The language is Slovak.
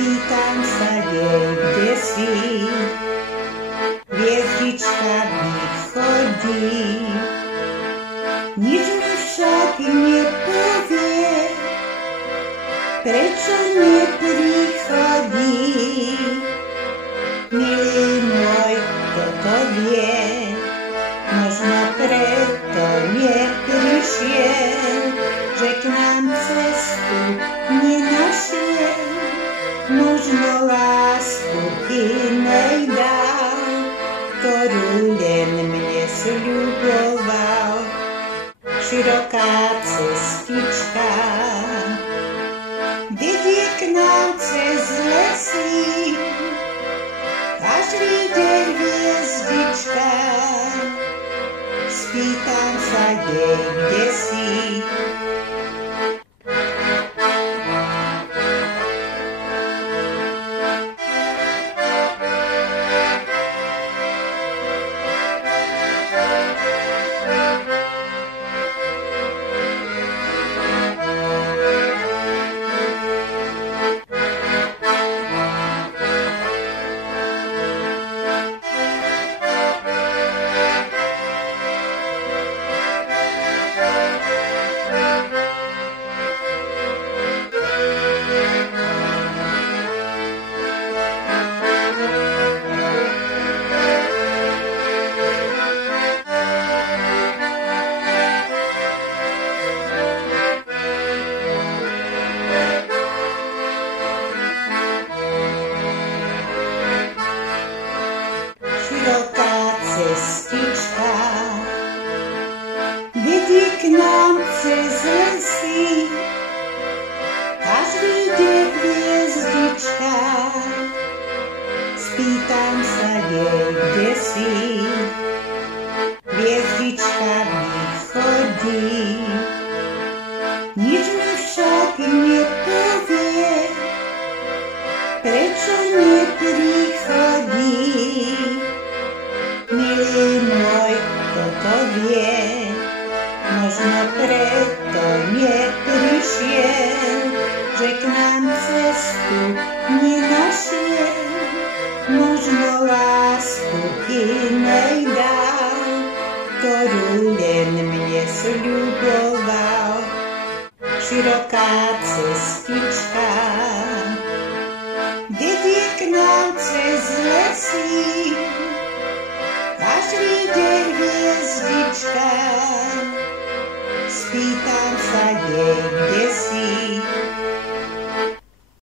Spýtam sa jej, kde si, hviezdička východí. Nič mi však nepovie, prečo neprichodí. Milý môj, kto to vie, možno preto neprišiel, že k nám cestu nenašiel. Možno lásku inej dal, ktorú len mne sľuboval. Široká cestička vedie k nám cez lesy, každý deň hviezdička. Spýtam sa jej, kde si. Široká cestička vedie k nám cez lesy, každý deň hviezdička. Spýtam sa jej, kde si, hviezdička východí. Nič mi však nepovie, prečo neprichodí. Milý môj, kto to vie, možno preto neprišiel, že k nám cestu nenašiel. Možno lásku inej dal, ktorú len mne sľuboval. Široká cestička vedie k nám cez lesy, každý deň hviezdička. Spýtam sa jej, kde